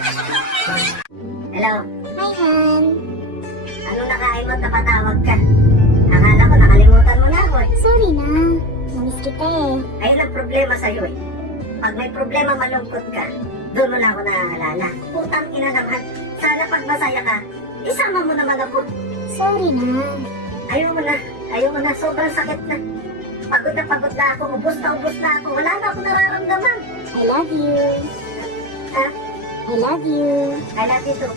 Hello? Hi, Han. Anong nakain mo at napatawag ka? Akala ko nakalimutan mo na ako eh. Sorry na. Namiss kita eh. Ayun ang problema sa'yo eh. Pag may problema malungkot ka, doon mo na ako naaalala. Putang ina naman. Sana pag masaya ka, isama mo naman ako. Sorry na. Ayaw mo na. Sobrang sakit na. Pagod na ako. Ubus na ako. Wala na akong nararamdaman. I love you. Ha? I love you. I love you too.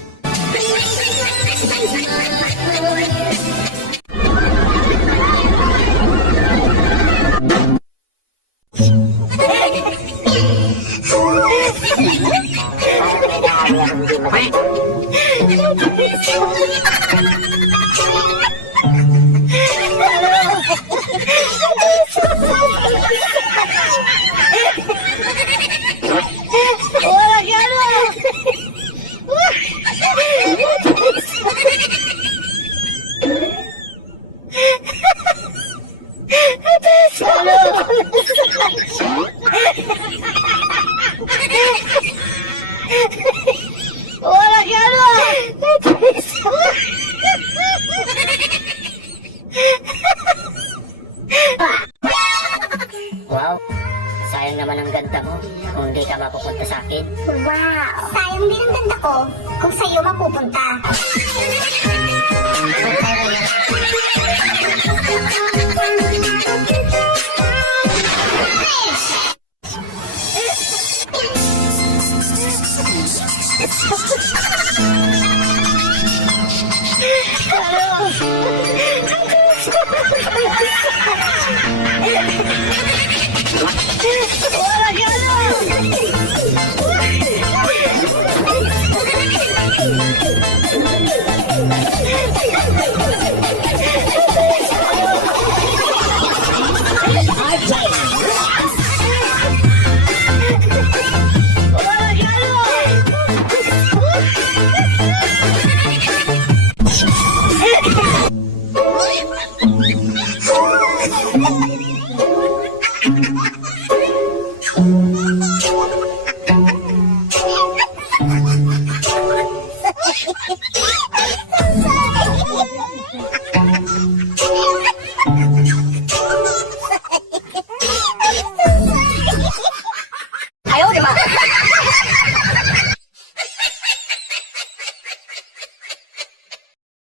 Wow, sayang naman ang ganda mo kung hindi ka mapupunta sa akin. Wow. Sayang din ang ganda ko kung sa'yo mapupunta.